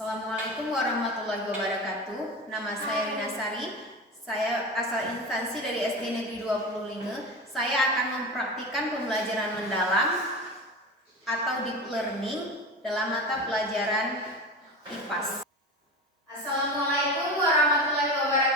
Assalamualaikum warahmatullahi wabarakatuh. Nama saya Rina Sari. Saya asal instansi dari SD Negeri 25. Saya akan mempraktikkan pembelajaran mendalam atau deep learning dalam mata pelajaran IPAS. Assalamualaikum warahmatullahi wabarakatuh.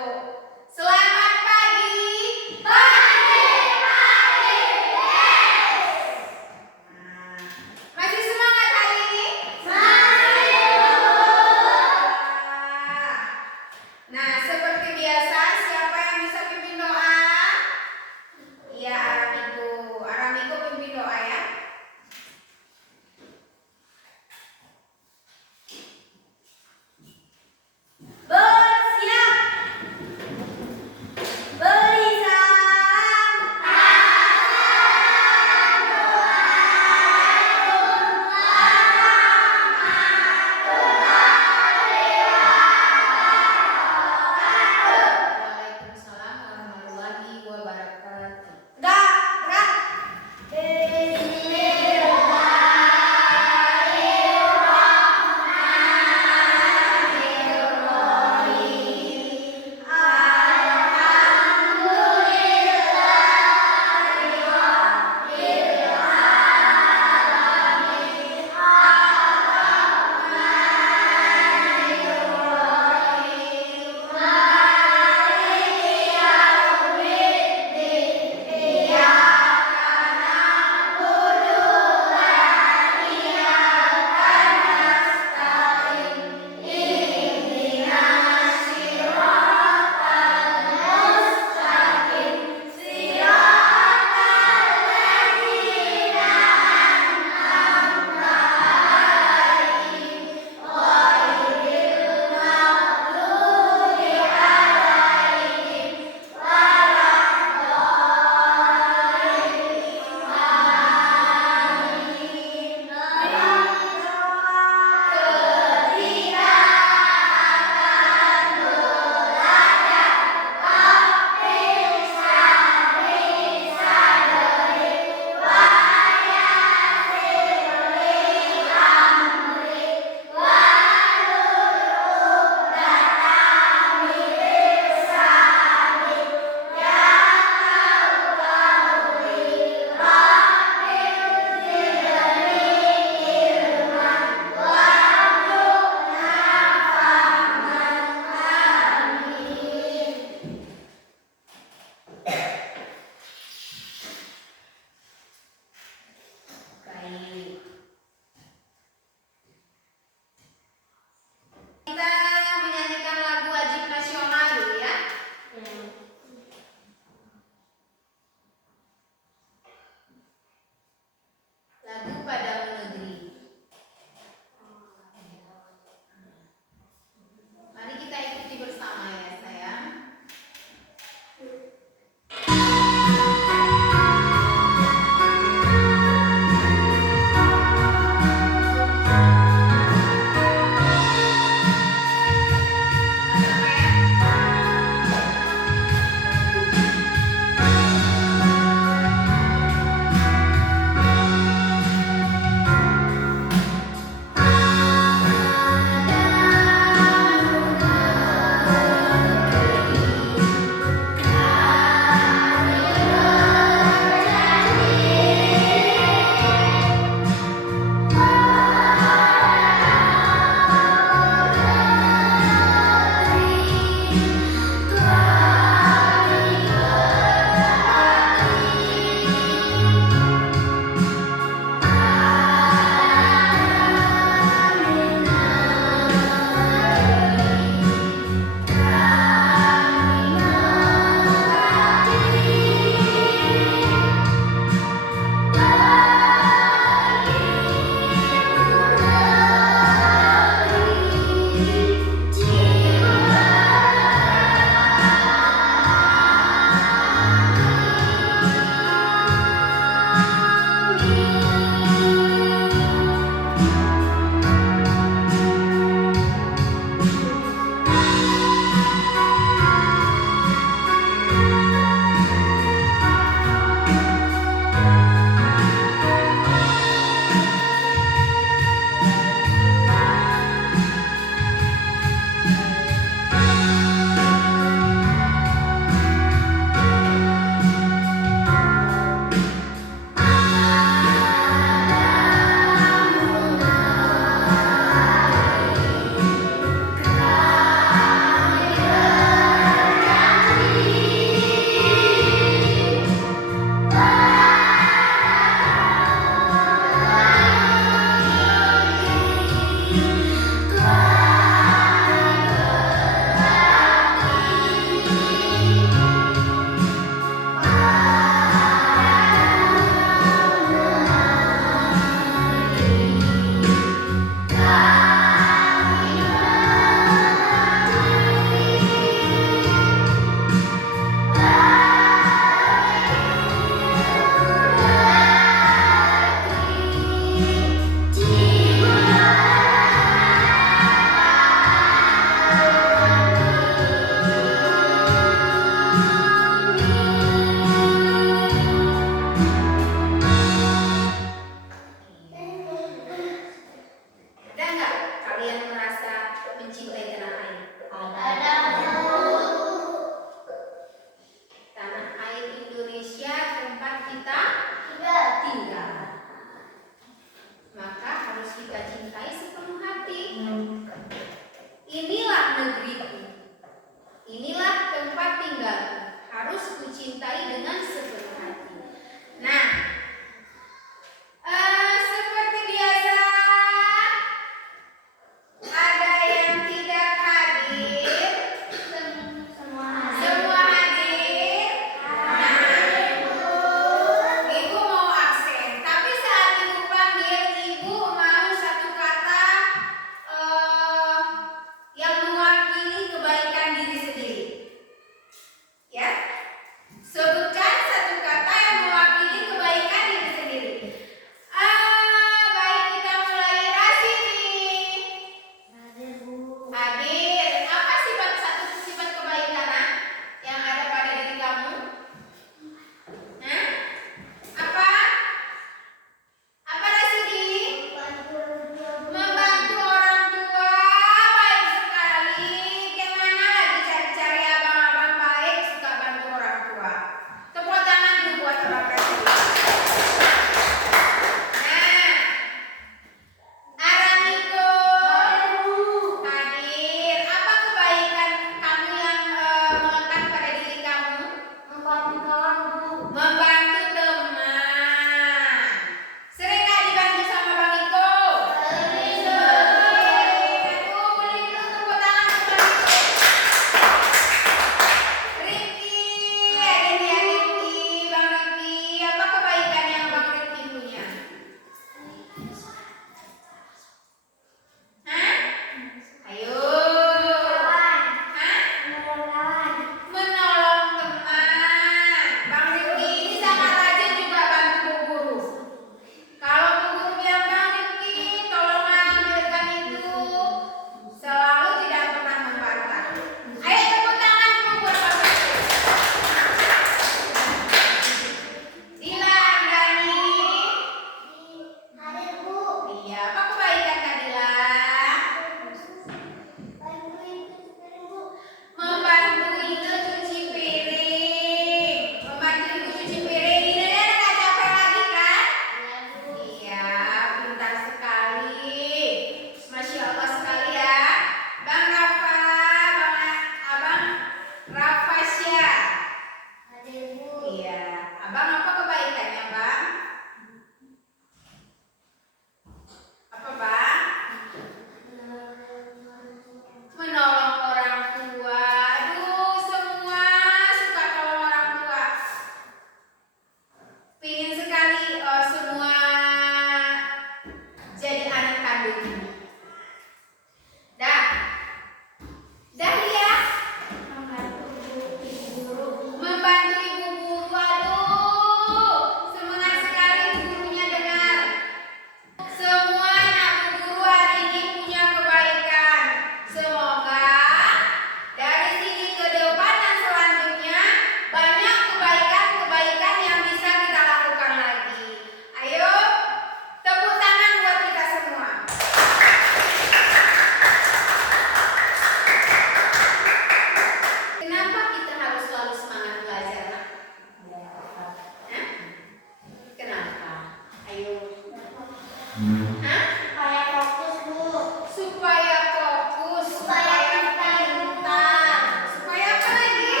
Hah? Supaya fokus, Bu. Supaya fokus, supaya pintar, supaya apa lagi?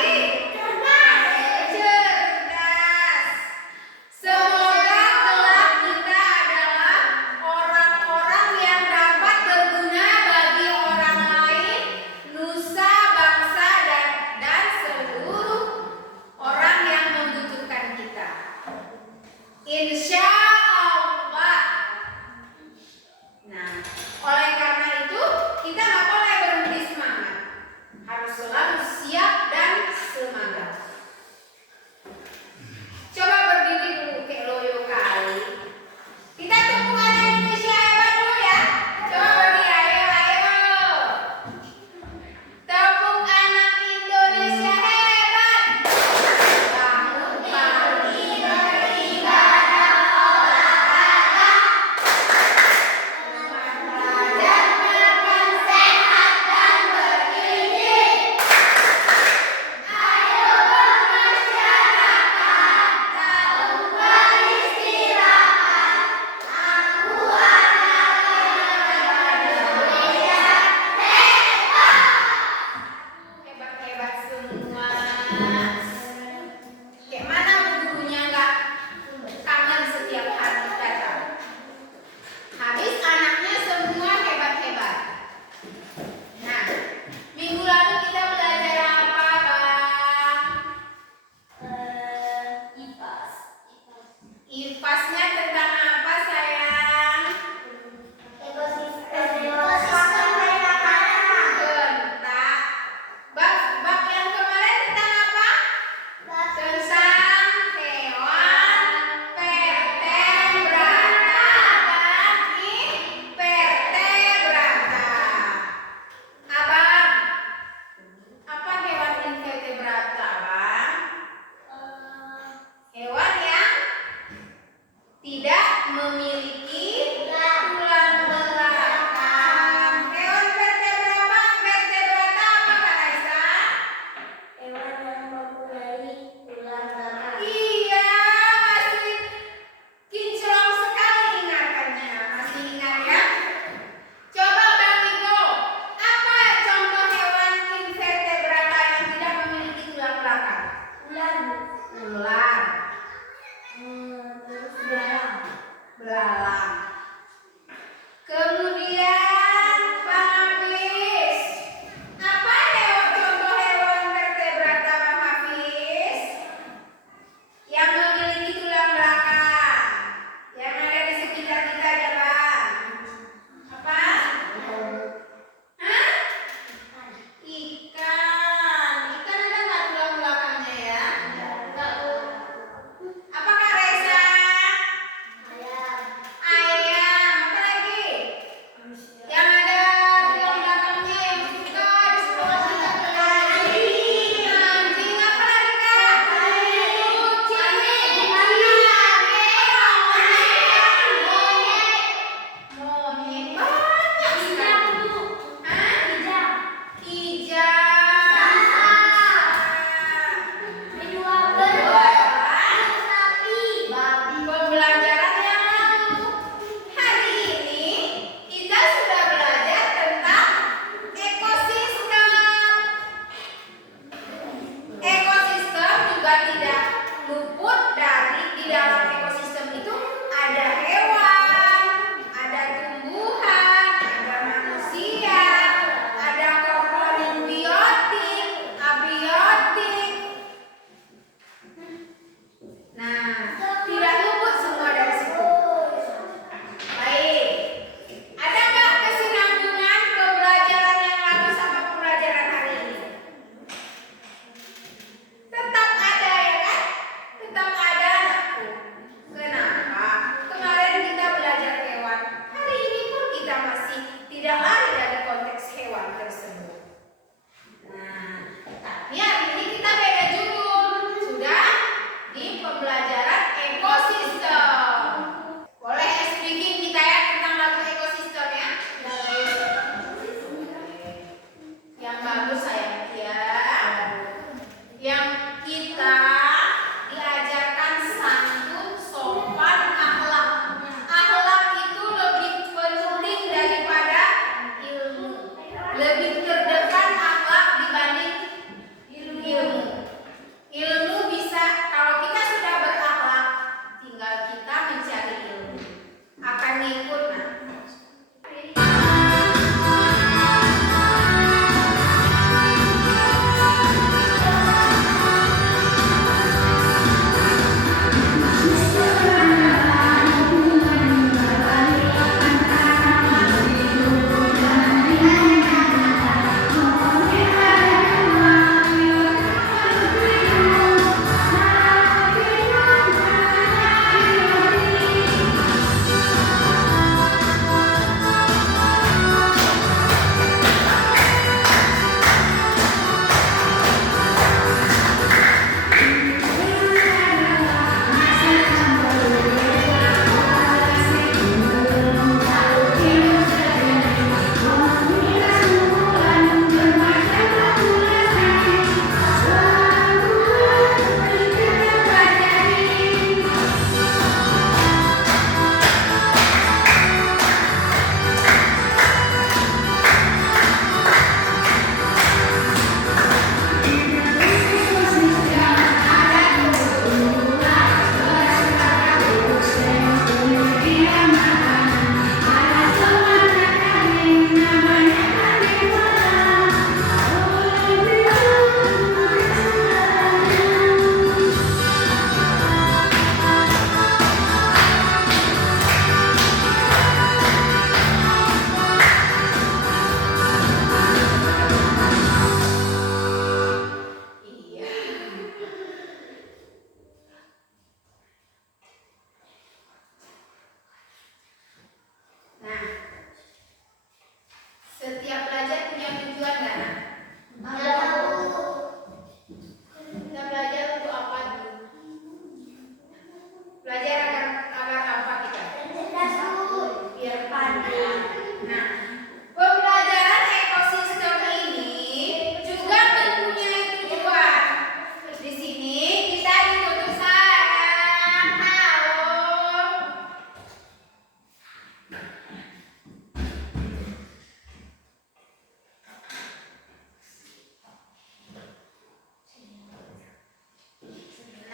Cerdas. Semoga kelak kita adalah orang-orang yang dapat berguna bagi orang lain, nusa, bangsa, dan seluruh orang yang membutuhkan kita. Insya Allah. Nah, oleh karena itu kita nggak boleh berhenti semangat. Harus selalu siap dan semangat. Coba berdiri dulu kayak loyo kali. Kita tepuk anak Indonesia hebat dulu ya. Coba berdiri, ayo. Tepuk anak Indonesia hebat. Bangun pagi beribadah olahraga. Belajar makan sehat dan bergizi. Ayo bermasyarakat, tahu beristirahat. Aku anak Indonesia hebat semua. Kayak mana gurunya nggak kangen setiap hari datang. Habis anaknya semua hebat-hebat. Nah, minggu lalu kita belajar apa, Bang? IPAS. IPAS-nya tentang apa, sayang? Ekosistem. Tentang bab yang kemarin tentang apa? Tentang hewan vertebrata dan invertebrata. Abang, apa hewan invertebrata, Bang? Hewan yang tidak memiliki tulang belakang. Hewan vertebrata apa, Kak Raisa? Hewan yang mempunyai tulang belakang. Iya, masih kinclong sekali ingatannya. Masih ingat ya? Coba Bang Niko, apa contoh hewan invertebrata yang tidak memiliki tulang belakang? Ular. Ular, Terus belalang. belalang. Kemudian Bang Hafiz, apa contoh hewan vertebrata Bang Hafiz? Yang memiliki tulang belakang, yang ada di sekitar kita aja Bang. Apa? Hah? Ikan. Ikan ada nggak tulang belakangnya ya? Enggak, Bu. Apa Kak Reza? Ayam. Nah, pembelajaran ekosistem ini juga mempunyai tujuan. Di sini kita dituntut sayang. Halo.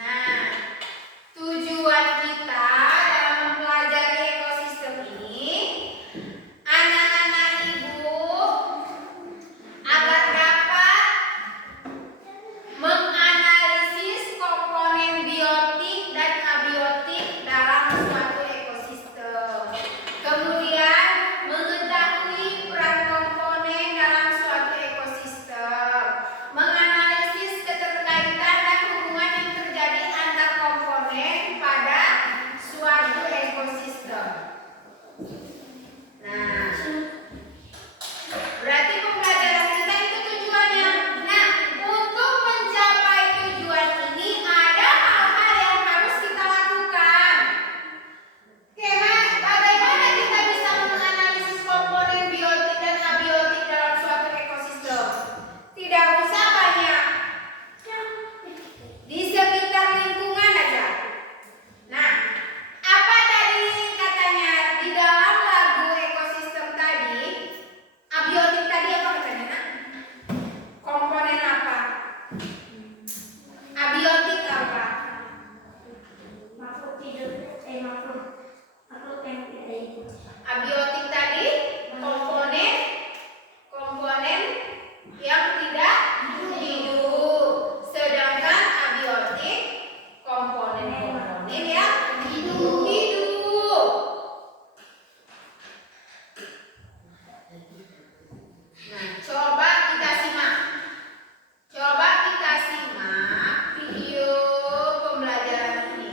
Nah, tujuan kita dalam mempelajari ekosistem ini, anak-anak ibu agar dapat menganalisis komponen biotik dan abiotik dalam suatu ekosistem. Kemudian mengetahui peran komponen dalam suatu ekosistem, menganalisis keterkaitan dan hubungan yang terjadi antar komponen pada suatu ekosistem. Nah, berarti pembelajaran kita itu tujuannya. Nah, untuk mencapai tujuan ini ada hal-hal yang harus kita lakukan. Bagaimana kita bisa menganalisis komponen biotik dan abiotik dalam suatu ekosistem? Tidak usah banyak, di sekitar lingkungan aja. Nah, apa tadi katanya di dalam lagu ekosistem tadi? Abiotik tadi apa katanya, Nak? Komponen apa? Abiotik apa? Makhluk hidup, makhluk yang tidak hidup. Abiotik tadi komponen yang tidak hidup. Sedangkan abiotik komponen yang hidup. Nah, coba kita simak video pembelajaran ini.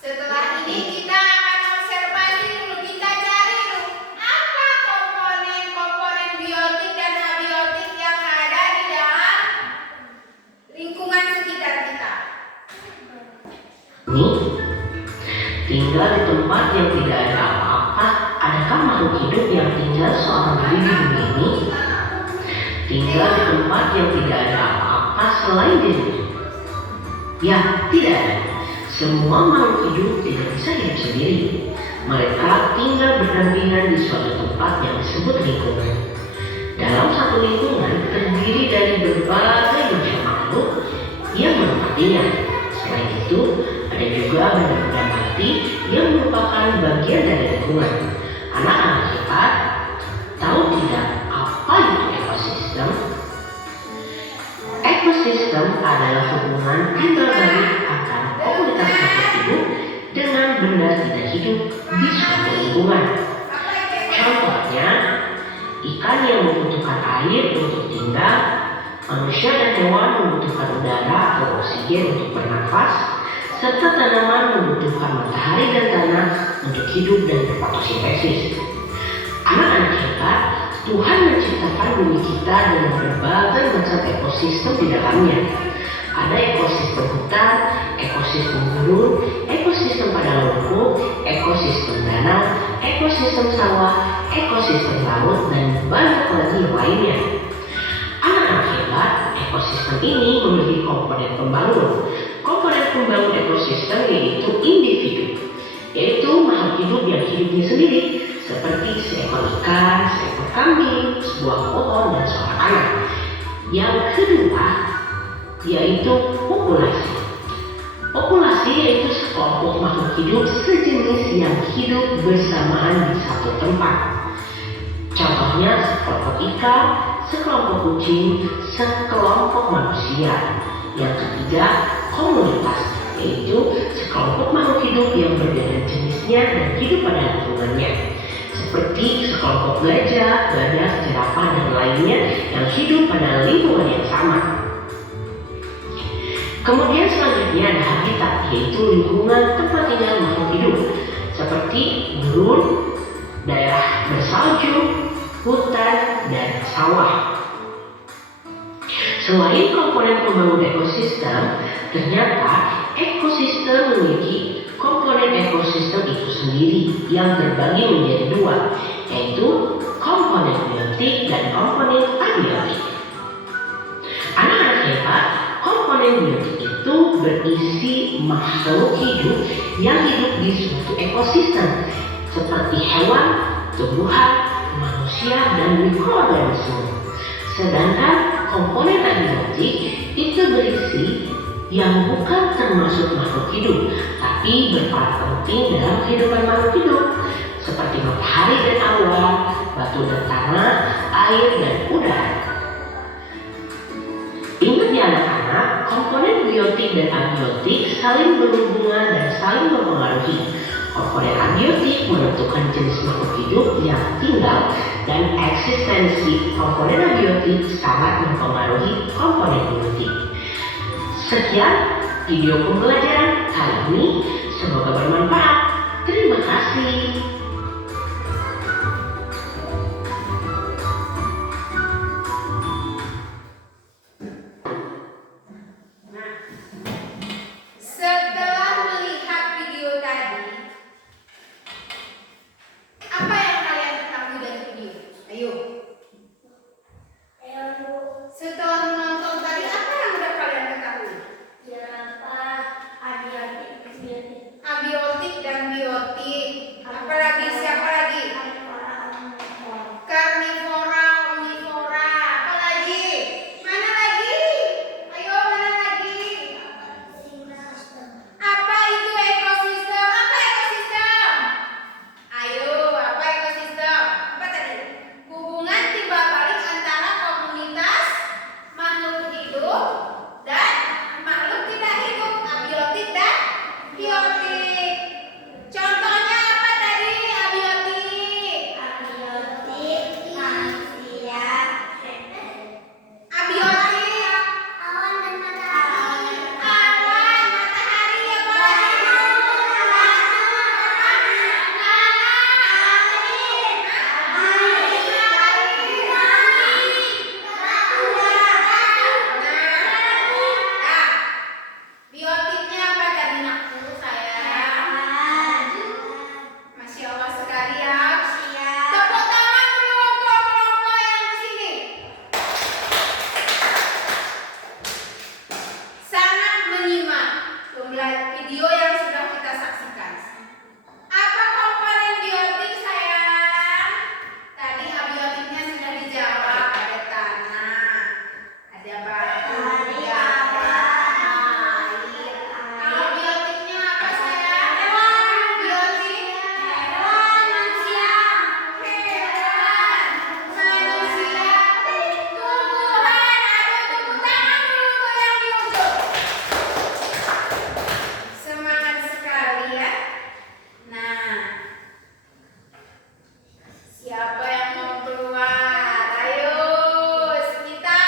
Setelah ini kita akan observasi dulu, kita cari dulu apa komponen biotik dan abiotik yang ada di dalam lingkungan sekitar kita. Ini tinggal di tempat yang tidak ada apa-apa. Adakah makhluk hidup yang tinggal seorang diri di bumi ini? Tinggal di tempat yang tidak ada apa-apa selain diri. Ya, tidak ada. Semua makhluk hidup tidak bisa hidup sendiri. Mereka tinggal berdampingan di suatu tempat yang disebut lingkungan. Dalam satu lingkungan terdiri dari berbagai macam makhluk yang menempatinya. Selain itu, ada juga benda-benda mati yang merupakan bagian dari lingkungan. Anak-anak hebat, tahu tidak apa itu ekosistem? Ekosistem adalah hubungan timbal balik antara komunitas makhluk hidup dengan benda tidak hidup di suatu lingkungan. Contohnya, ikan yang membutuhkan air untuk tinggal, manusia dan hewan membutuhkan udara atau oksigen untuk bernafas, serta tanaman membutuhkan matahari dan tanah untuk hidup dan berfotosintesis. Anak-anak hebat, Tuhan menciptakan bumi kita dengan berbagai macam ekosistem di dalamnya. Ada ekosistem hutan, ekosistem gurun, ekosistem padang rumput, ekosistem danau, ekosistem sawah, ekosistem laut, dan banyak lagi yang lainnya. Anak-anak hebat, ekosistem ini memiliki komponen pembangun. Komponen pembangun ekosistem yaitu individu, yaitu makhluk hidup yang hidupnya sendiri, seperti seekor ikan, seekor kambing, sebuah pohon, dan seorang anak. Yang kedua, yaitu populasi. Populasi yaitu sekelompok makhluk hidup sejenis yang hidup bersamaan di satu tempat. Contohnya sekelompok ikan, sekelompok kucing, sekelompok manusia. Yang ketiga, komunitas, yaitu sekelompok makhluk hidup yang berbeda jenisnya dan hidup pada lingkungannya. Seperti sekelompok gajah, gadas, jerapah, dan lainnya yang hidup pada lingkungan yang sama. Kemudian selanjutnya ada habitat, yaitu lingkungan tempat tinggal makhluk hidup, seperti gurun, daerah bersalju, hutan, dan sawah. Selain komponen pembangun ekosistem, ternyata ekosistem memiliki komponen ekosistem itu sendiri yang terbagi menjadi dua, yaitu komponen biotik dan komponen abiotik. Anak-anak hebat, komponen biotik itu berisi makhluk hidup yang hidup di suatu ekosistem seperti hewan, tumbuhan, manusia, dan mikroorganisme. Sedangkan komponen abiotik itu berisi yang bukan termasuk makhluk hidup, tapi berperan penting dalam kehidupan makhluk hidup, seperti matahari dan awan, batu dan tanah, air dan udara. Ingat ya anak-anak, komponen biotik dan abiotik saling berhubungan dan saling mempengaruhi. Komponen abiotik menentukan jenis makhluk hidup yang tinggal dan eksistensi komponen abiotik sangat mempengaruhi komponen biotik. Sekian video pembelajaran kali ini, semoga bermanfaat. Terima kasih. Setelah melihat video tadi, apa yang kalian ketahui dari video? Ayo. Setelah menonton tadi, apa yang udah kalian ketahui? Abiotik dan biotik. Apa lagi? Siapa lagi? Karnivora, omnivora. Apa lagi? Mana lagi? Ayo, mana lagi? Apa itu ekosistem? Apa ekosistem? Ayo, apa ekosistem? Apa tadi? Hubungan timbal balik antara komunitas makhluk hidup dan makhluk tidak hidup, abiotik dan biotik. Contohnya apa tadi abiotik? Abiotik. Awan, matahari, apa lagi? Biotiknya apa tadi nakku sayang? Masya Allah sekali ya. Tepuk tangan dulu untuk kelompok yang di sini. Sangat menyimak video yang sudah kita saksikan. Apa komponen biotik sayang? Tadi abiotiknya sudah dijawab, ada tanah, ada batu, ada air. Kalau biotiknya apa sayang? Biotik hewan, manusia, tumbuhan. Ada tepuk tangan dulu tuh yang di ujung. Semangat sekali ya. Nah, siapa yang mau keluar? Ayo, kita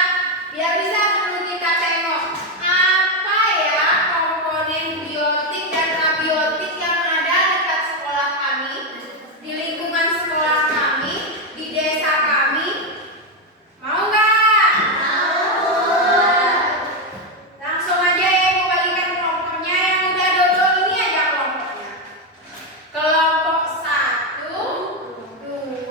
biar bisa dulu kita tengok apa ya komponen biotik dan abiotik yang ada dekat sekolah kami, di lingkungan sekolah kami, di desa kami. Mau nggak? Langsung aja ya ibu bagikan kelompoknya, yang udah dodol ini aja kelompoknya. Kelompok 1, 2,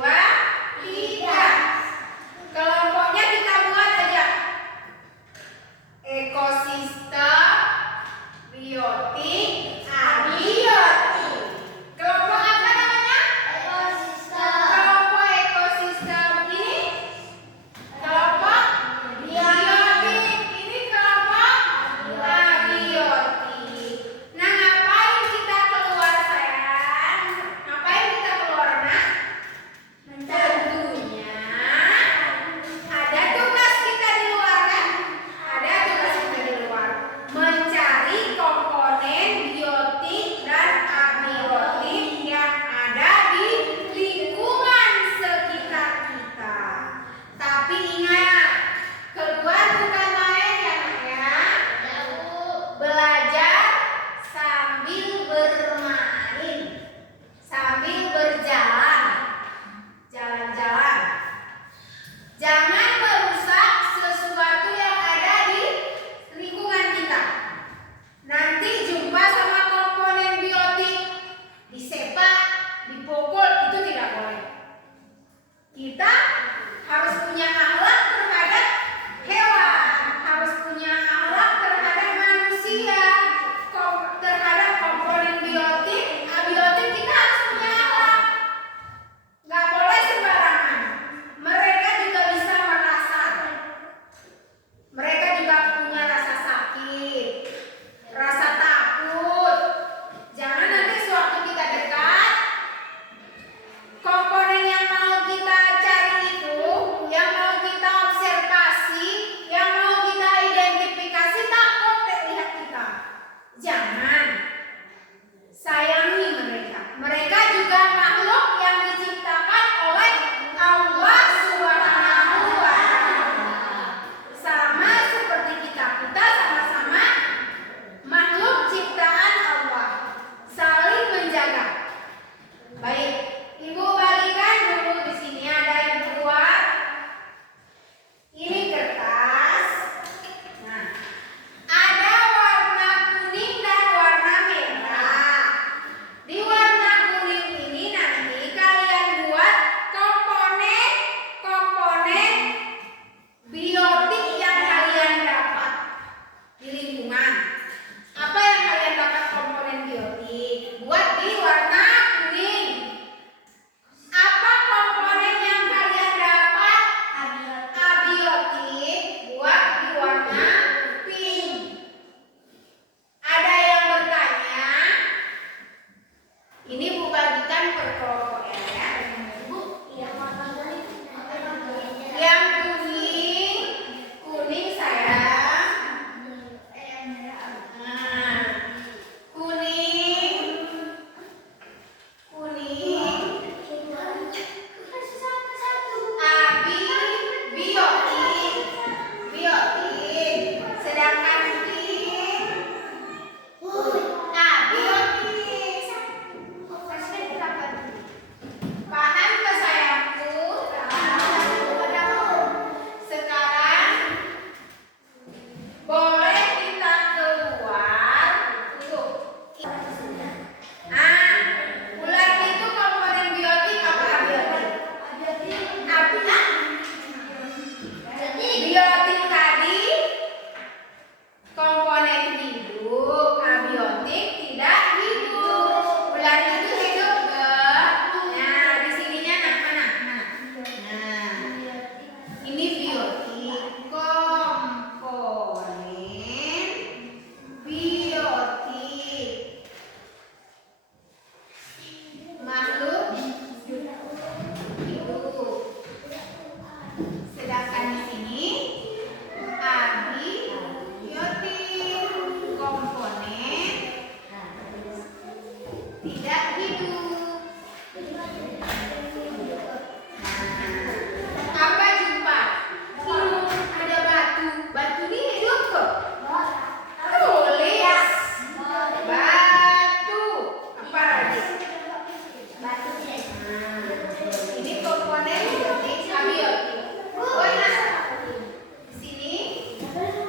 Ini komponen biotik abiotik. Oh, nah, di sini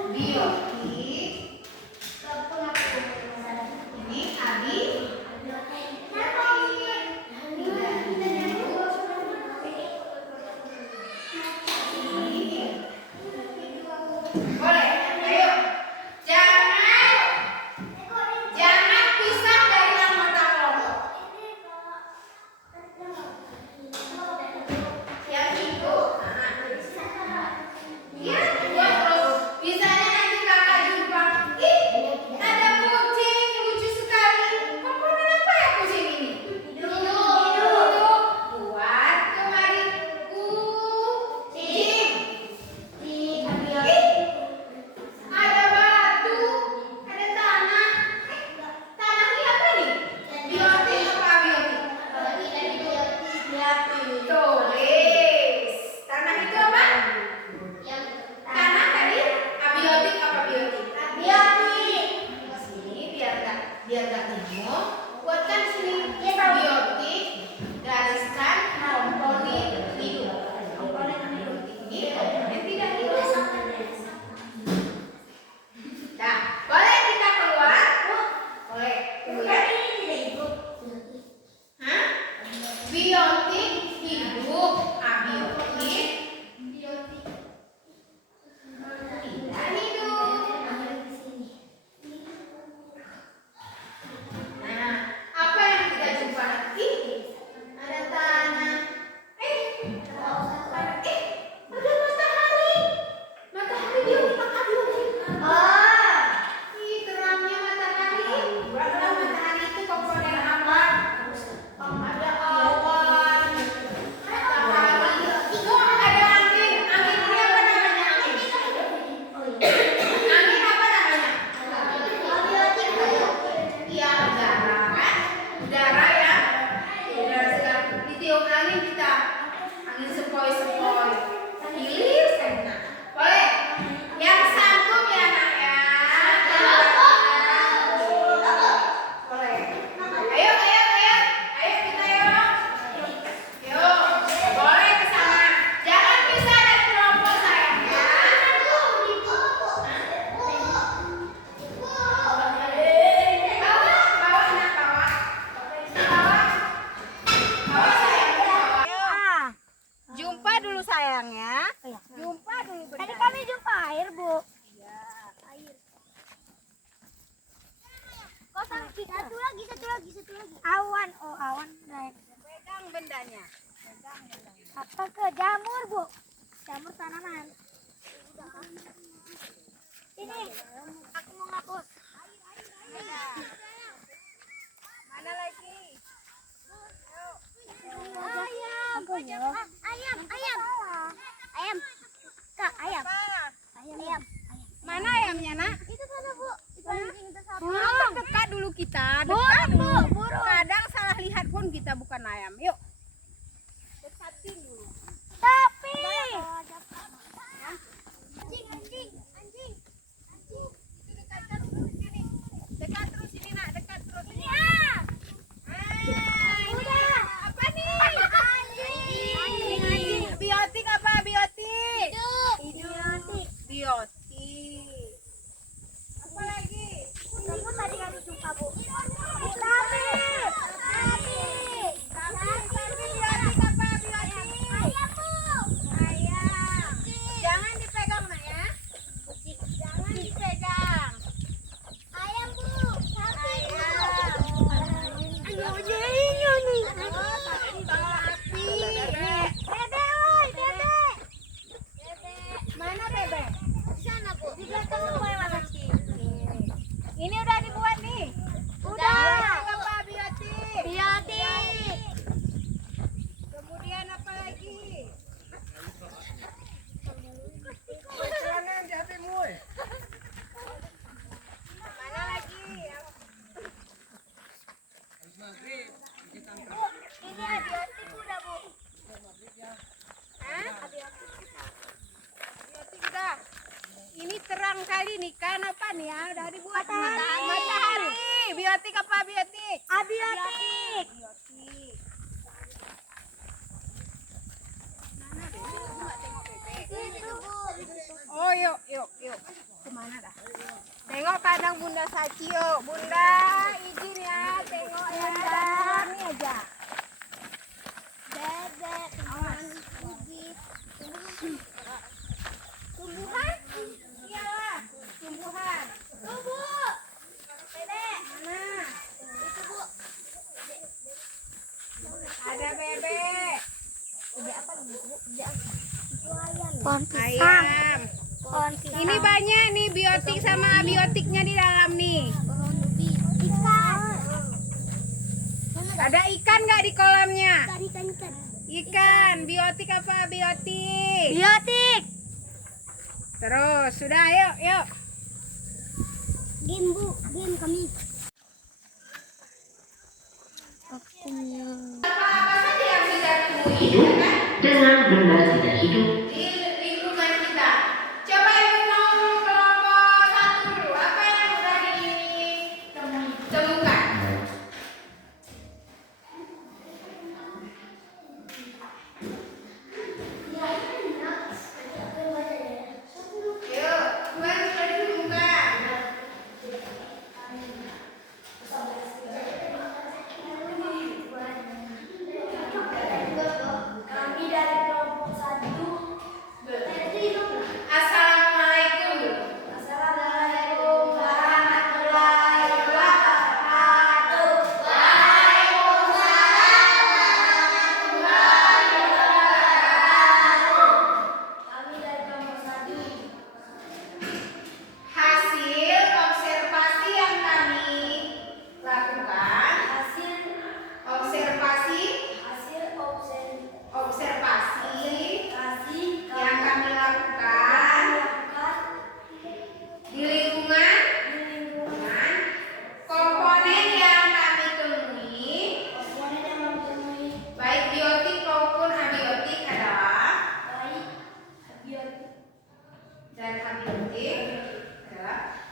biotik. Ini abi. Boleh, ayo. Jangan pisah dari anggota kelompok. Yang itu, iya, buat terus. Misalnya nanti kakak jumpa, ih, ada kucing lucu sekali. Komponen apa ya kucing ini? Hidup. Buat kemari kucing. Ih, ada batu, ada tanah. Tanah ini apa nih? Biotik apa abiotik? Tulis. Tanah itu apa? Tanah tadi abiotik apa biotik? Sini biar gak bingung. Buatkan sini biotik. Gariskan komponen hidup. Komponen abiotik ini komponen tidak hidup. Nah, boleh kita keluar? Boleh. Keluar. Hah? Biotik hidup, abiotik tidak hidup. Nah, apa yang kita jumpa nanti? Ada tanah. Ada matahari. Matahari biotik apa abiotik? Ih, terangnya matahari. Terang matahari itu komponen apa? Ada awan. Matahari. Oh, ada angin. Angin ini apa namanya? Angin apa namanya? Iya, udara kan? Udara ya. Udara segar. Ditiup angin kita. Angin sepoi-sepoi. Hilir sana. Boleh? Yang sanggup ya nak ya. Boleh. Ayo kita yuk. Yuk, boleh ke sana. Jangan pisah dari kelompok sayang ya. Bawa nak bawa. Bawa sayang bawa. Jumpa dulu sayang ya. Jumpa dulu. Tadi kami jumpa air, Bu. Satu lagi. Awan, awan naik. Pegang bendanya. Apa ke jamur, Bu? Jamur tanaman. Ini, aku mau ngapus. Mana lagi? Ayam. Kak, ayam. Ayam. Mana ayamnya nak? Itu sana, Bu. Burung dekat dulu kita. Dekat dulu. Kadang salah lihat pun kita bukan ayam. Yuk. Dekatin dulu. Tapi. Anjing. Dekat terus sini. Dekat terus sini nak. Dekat terus sini. Udah. Apa nih? Anjing. Biotik apa? Biotik. Hidup. Biotik. Apa lagi? Kamu tadi kami jumpa, Bu. Tapi. Biotik apa? Biotik. Ayam, Bu. Ayam. Jangan dipegang nak ya. Jangan dipegang. Ayam, Bu. Ayam. Ayo, nih. Bawa api. Bebe, oi, bebe. Mana bebek? Di sana, Bu. Di belakang rumah yang mana? Ini udah dibuat nih. Udah. Biotik apa? Biotik. Biotik. Kemudian apa lagi? Mana lagi? Bu, ini abiotik udah, Bu. Hah? Biotik udah. Ini terang kali nih kan apa nih ya? Udah dibuat matahari. Biotik apa? Biotik. Abiotik. Biotik. kemana dah? Tengok kandang Bunda Sacio. Bunda izin ya, tengok ya. Ini aja. Bebek, Awas. gigi, tumbuhan, Iyalah, tumbuhan. tumbuh, bebek, Mana? itu bu, Ada bebek. bebek apa nih bu? Bebek ayam. Pohon Ayam. pohon pisang. Ini banyak nih biotik sama abiotiknya di dalam nih. Pohon ubi, ikan. Ada ikan nggak di kolamnya? Ikan. Ikan, biotik apa abiotik? Biotik. Terus, sudah yuk. Game bu, game kami. Apa saja yang bisa temui Hidup ya kan? dengan benda tidak hidup Di lingkungan kita. Coba ibu ngomong kelompok satu dulu. Apa yang sudah ditemukan? Yuk, dua yang sudah ditemukan. Kami dari kelompok 1. Assalamualaikum. Assalamualaikum warahmatullahi wabarakatuh. Kami dari kelompok 1. Hasil observasi yang kami lakukan, Hasil observasi yang kami lakukan di lingkungan, komponen yang kami temui, baik biotik maupun abiotik adalah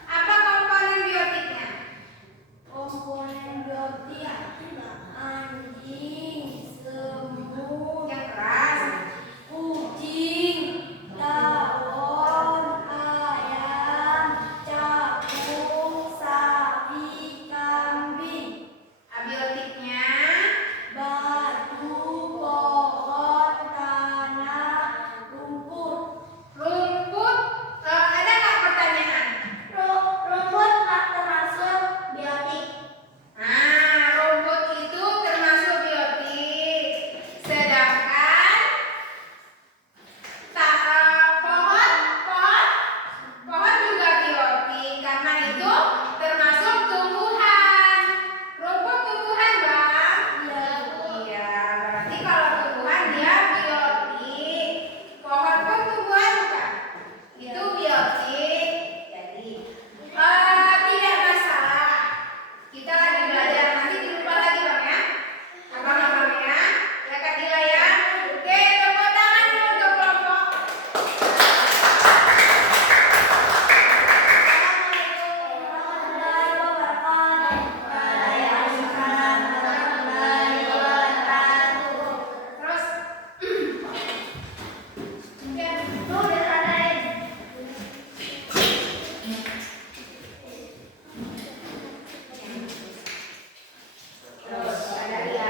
apa komponen biotiknya? komponen biotik anjing, semut, Yang keras. kucing, tawon, ayam, capung, sapi, kambing, Abiotiknya batu, pohon, tanah, rumput. rumput. Ada nggak pertanyaan? Rumput termasuk biotik. Nah, rumput itu termasuk biotik. Sedangkan pohon juga biotik karena itu termasuk tumbuhan. Rumput tumbuhan, Bang? Iya, berarti kalau tumbuhan dia biotik. Pohon pun tumbuhan bukan? Itu biotik. Jadi tidak masalah. Kita lagi belajar, nanti dilupa lagi Bang ya. Abang-abangnya, ya Kak Dila ya. Oke, tepuk tangan dulu untuk kelompok. Terus ada dia.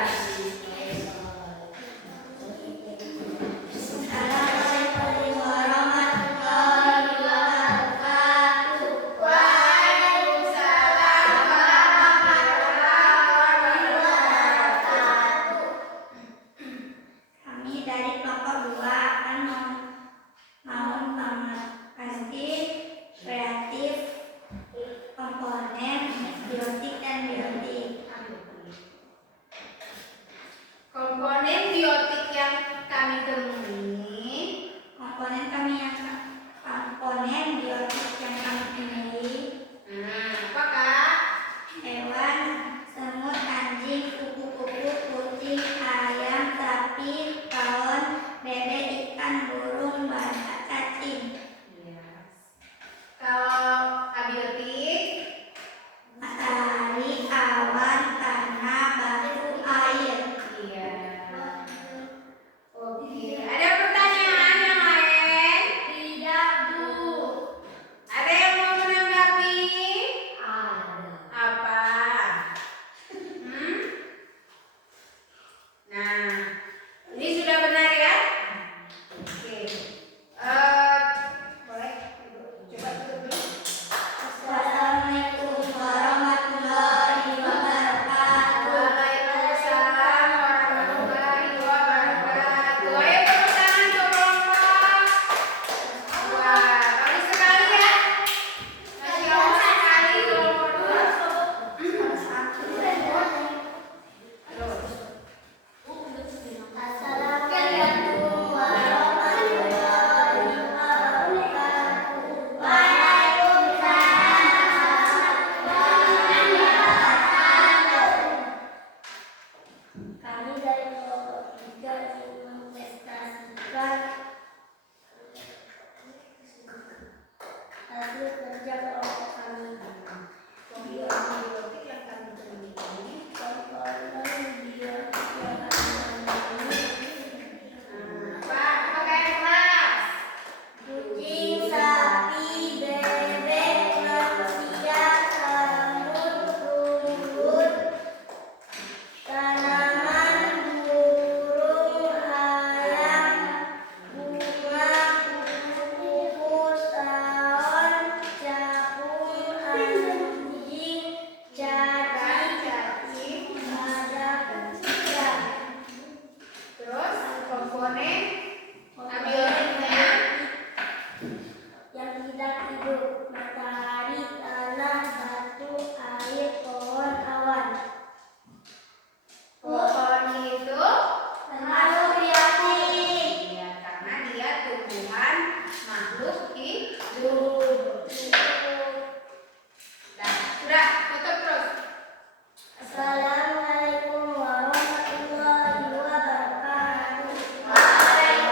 Waalaikumsalam warahmatullahi wabarakatuh. Kami dari kelompok 2 akan mengasih kreatif komponen biotik dan biotik. Komponen biotik yang kami temui Komponen biotik yang kami temui apa Kak? hewan, semut, anjing, kupu-kupu, kucing, ayam, sapi, tawon, bebek, ikan, burung, badak, cacing. Kalau abiotik Matahari, awan, tanah, batu, air. iya. Oke, komponen abioritnya yang tidak hidup: matahari, tanah, batu, air, pohon, awan. pohon itu Makhluk hidup. ya karena dia tumbuhan makhluk hidup. Nah, sudah tutup terus. Assalamualaikum warahmatullahi wabarakatuh. Waalaikumsalam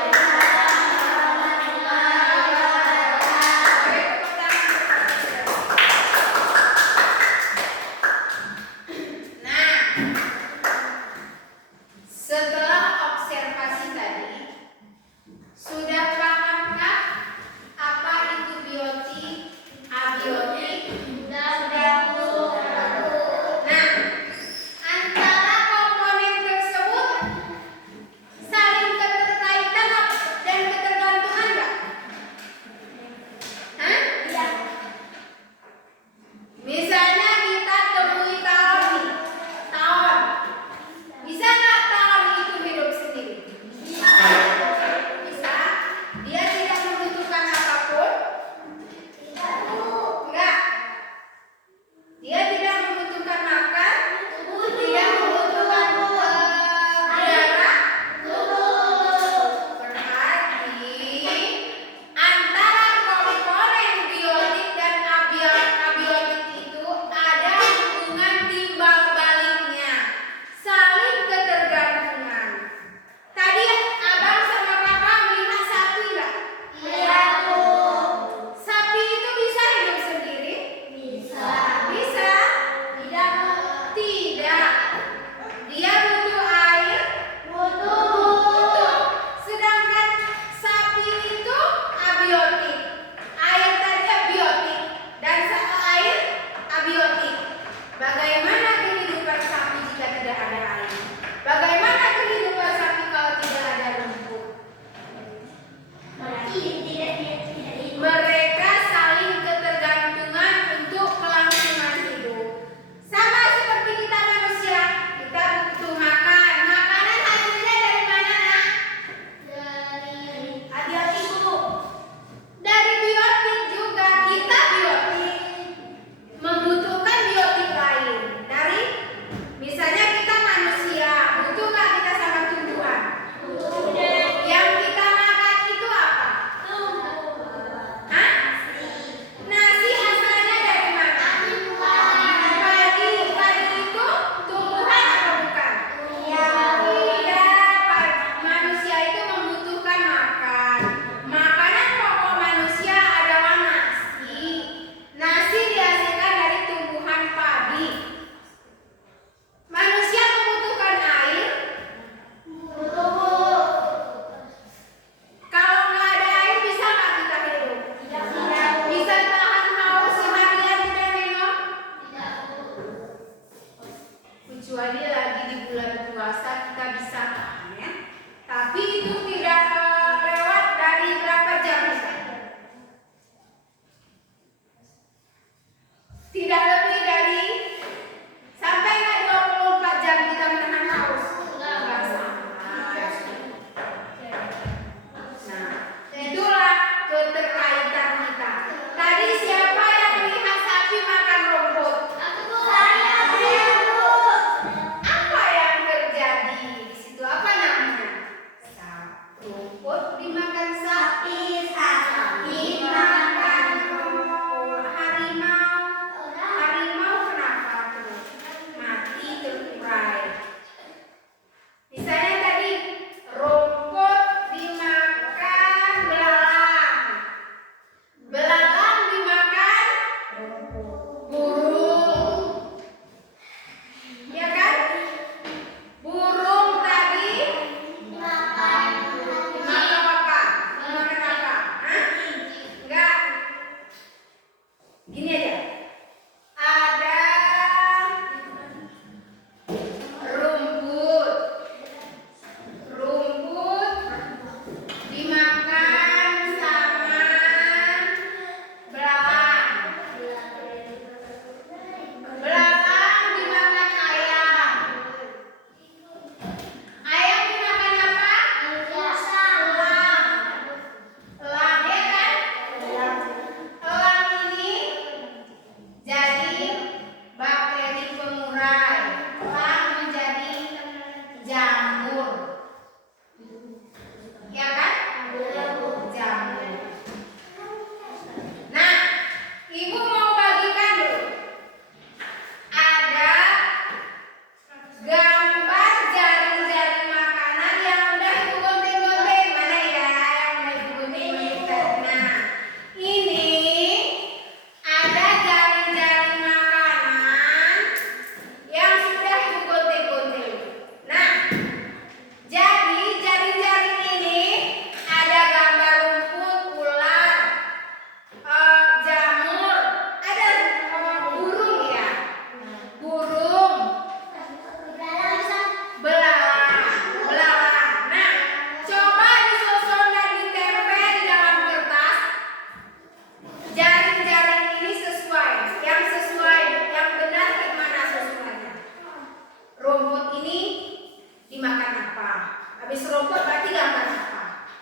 Habis serobot berarti gambar apa?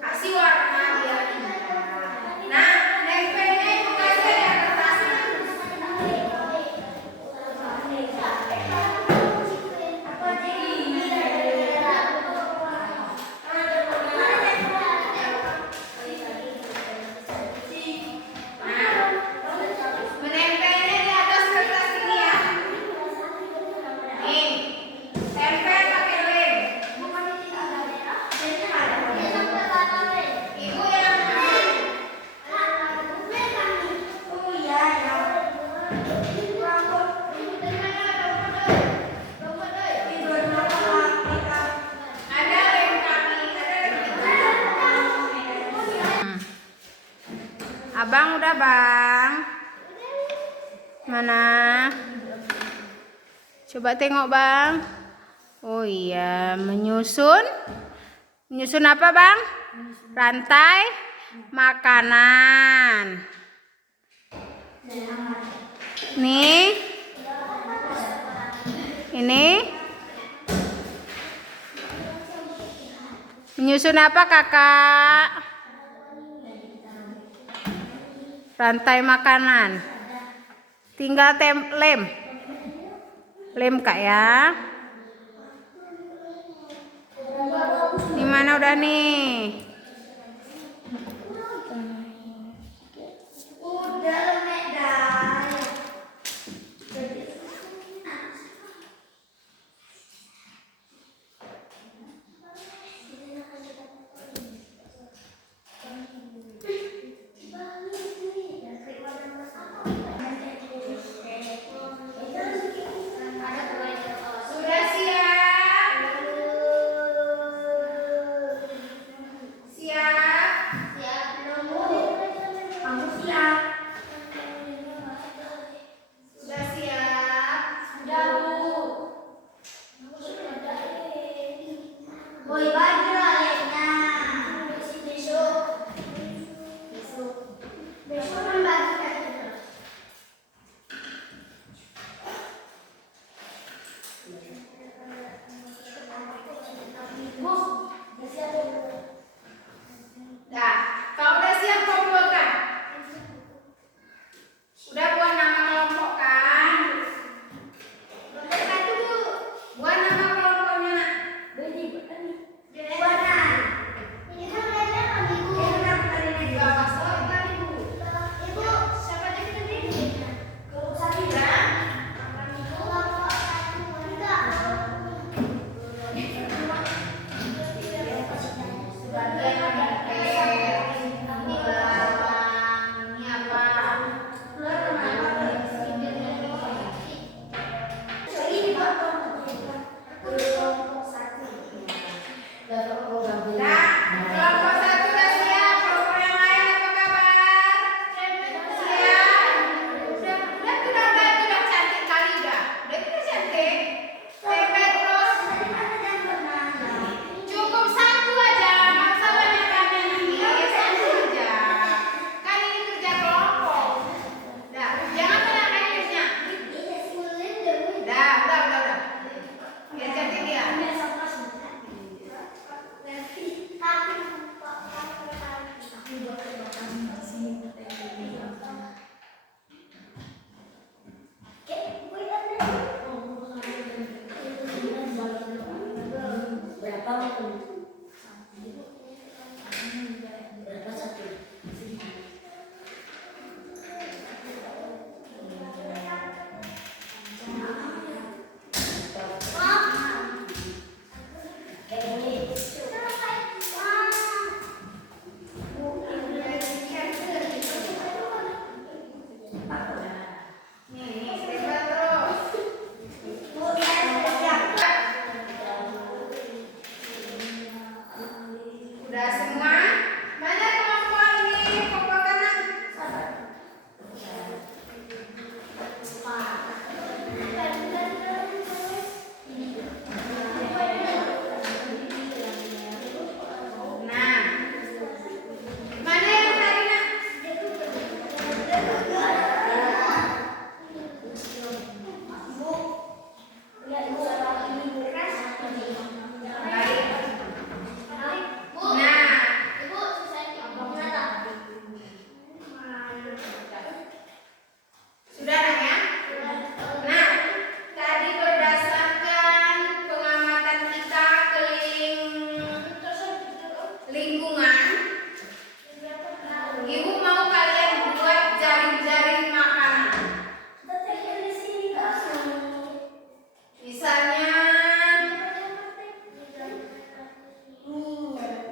Kasih warna biar indah. Nah, nempelnya itu kasih ya kertasnya. Menempelnya di atas kertas ini ya. Nih, tempel pakai lem. Ibu yang ada lem kami, ada lem kita. Abang udah bang. Mana? Coba tengok bang. Oh iya, menyusun. Menyusun apa bang? Rantai makanan. Nih. Ini. Menyusun apa kakak? Rantai makanan. Tinggal lem. Lem kak ya. Di mana udah nih? Sudah siap?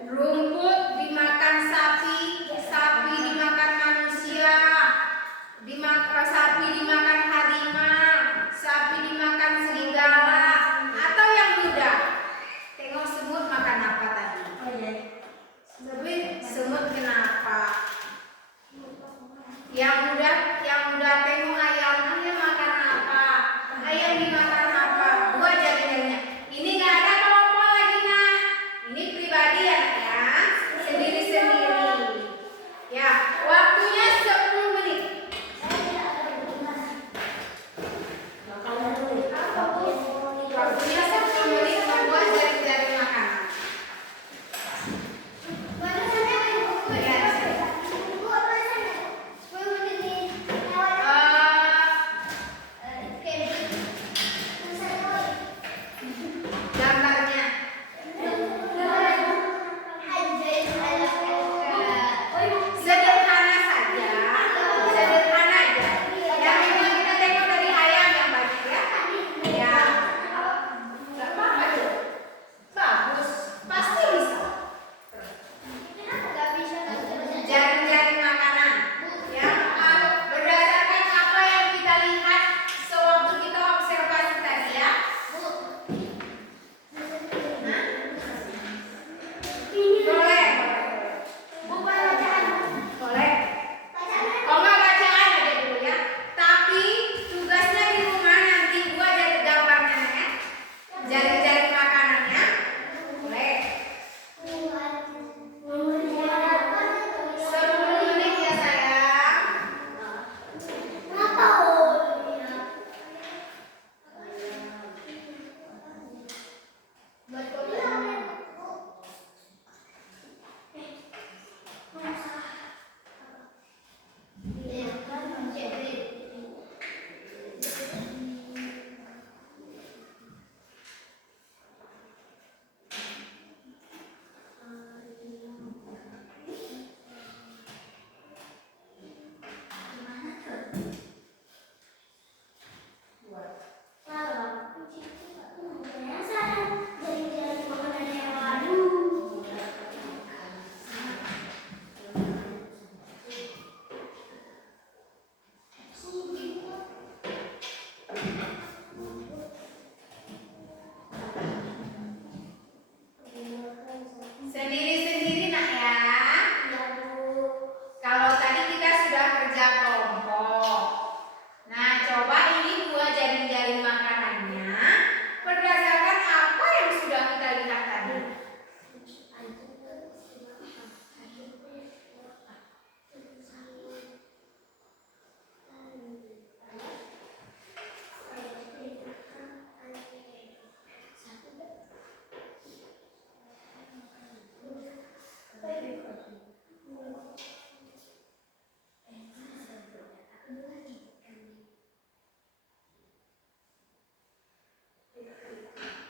Rumput dimakan sapi, sapi dimakan manusia, sapi dimakan harimau, sapi dimakan serigala, atau yang muda. Tengok semut makan apa tadi? Semut kenapa? Yang muda tengok ayam, ayam makan apa? Ayam dimakan apa? Buat jadinya. Ini nggak ada kelompok lagi nak. Ini pribadi ya nak ya, sendiri-sendiri. Ya, waktunya 10 menit. Waktunya 10 menit membuat jari-jari makanan. Gambarnya sederhana saja, sederhana aja. Yang memang kita tengok dari ayam yang banyak ya. Ya, nggak apa-apa tuh. Bagus, pasti bisa. Jari-jari makanan. Ya, berdasarkan apa yang kita lihat sewaktu kita observasi tadi ya. Boleh. Boleh. Oh nggak bacaan aja dulu ya. Tapi tugasnya di rumah nanti buat jadi gambarnya ya. Jari-jari makanannya. Boleh. 10 menit ya sayang. Sendiri-sendiri nak ya. Kalau tadi kita sudah kerja kelompok. Nah, coba ini buat jaring-jaring makanannya berdasarkan apa yang sudah kita lihat tadi.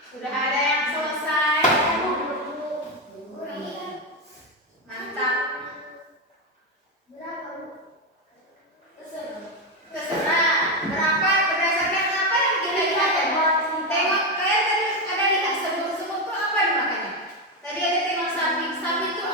Sudah ada yang selesai? Mantap. Terserah berapa berdasarkan apa yang kita lihat ya. Tengok kalian tadi ada lihat semut itu apa dimakannya? Tadi ada tengok sapi, sapi itu